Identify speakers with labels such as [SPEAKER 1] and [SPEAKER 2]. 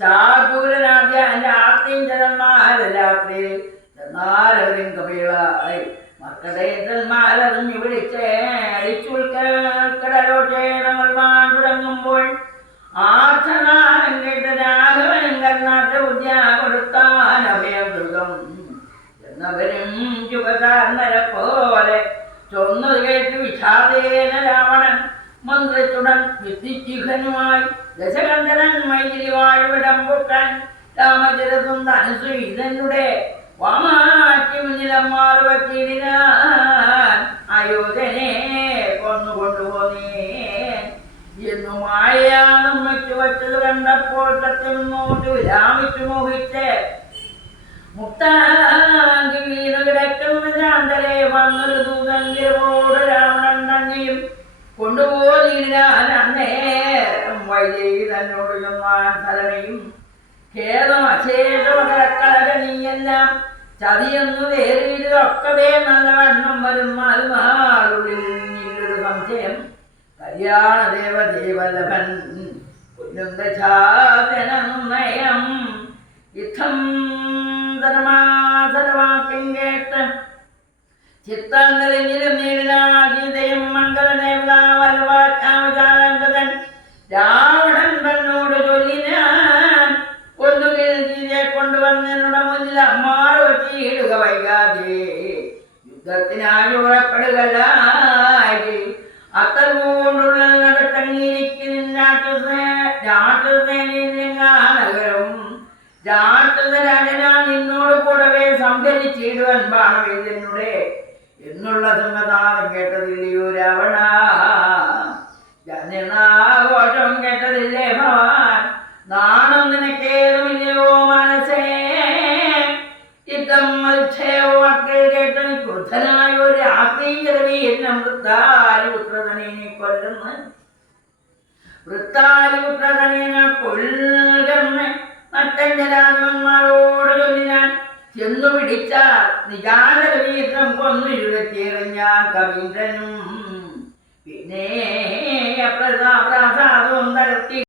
[SPEAKER 1] ചാകൂരനാദ്യ രാത്രിയും ജലന്മാര രാത്രിയിൽ ചെന്നാരവരും കപികളായി മക്കളേതന്മാരറിഞ്ഞു വിളിച്ചേ അടിച്ചുൾക്കടലോട്ടേണങ്ങൾ തുടങ്ങുമ്പോൾ ആർത്തനാനം കേട്ട് രാഘവനും കർണാട്ട ബുദ്ധ്യ കൊടുത്താൻ അഭയമൃഗം എന്നവരും ചുഗകാർണരെ പോലെ ചൊന്നത് കേട്ട് വിഷാദേന രാവണൻ വച്ചത് കണ്ടപ്പോൾ മോഹിച്ച്. മുക്താങ്കി വീണു കിടക്കുന്ന ശാന്തലെ വന്നൊരു തന്നെയും കൊണ്ടുപോകാൻ അന്നേരം വൈദേഹി തന്നോട് ചൊന്നാൻ സ്ഥലമയും ഖേദം അശേഷമകരക്കളക നീയെല്ലാം ചതിയെന്നു നേരിയതൊക്കവേ നല്ല വണ്ണം വരുന്നാലും ആളുള്ളിൽ നിന്നൊരു സംശയം. ചിത്തങ്ങളിലും നീലാഗീതയും മംഗളദേവതാവൽവാചാമചാരംഗതൻ രാവണൻ തന്നോട് ചൊല്ലിനാൻ ഒന്നുകിൽ തീരെ കൊണ്ടുവന്നതിനുടെ മുന്നിൽ അമ്മാറ് വച്ചിടുക വൈകാതെ. യുദ്ധത്തിനായി പുറപ്പെടുകലായി അത്തർ കൊണ്ടുള്ള നടത്തങ്ങിയിരിക്കുന്ന നഗരവും രാജനാ നിന്നോട് കൂടവേ സംഭരിച്ചിടുവാൻ ബാണവേദ്യനുടെ എന്നുള്ള സമ്മതാനം കേട്ടതില്ലയോ രാവണ ജനനാഘോഷം കേട്ടതില്ലേ ഭവാൻ നാണം നിനക്കേതുമില്ലയോ മനസ്സേ? യുദ്ധം മത്സയോ മക്കൾ കേട്ട് ക്രുദ്ധനായ ഒരു ആത്മീയരവി എന്നെ വൃത്താരിപുത്രനെ കൊല്ലുന്നു. വൃത്താരിപുത്രനെ കൊല്ലുന്ന. ചെന്നു പിടിച്ച നിജാനരവീതം കൊന്നു ഇരുപത്തിയെറിഞ്ഞാൻ കവീന്ദ്രനും. പിന്നെ തരത്തി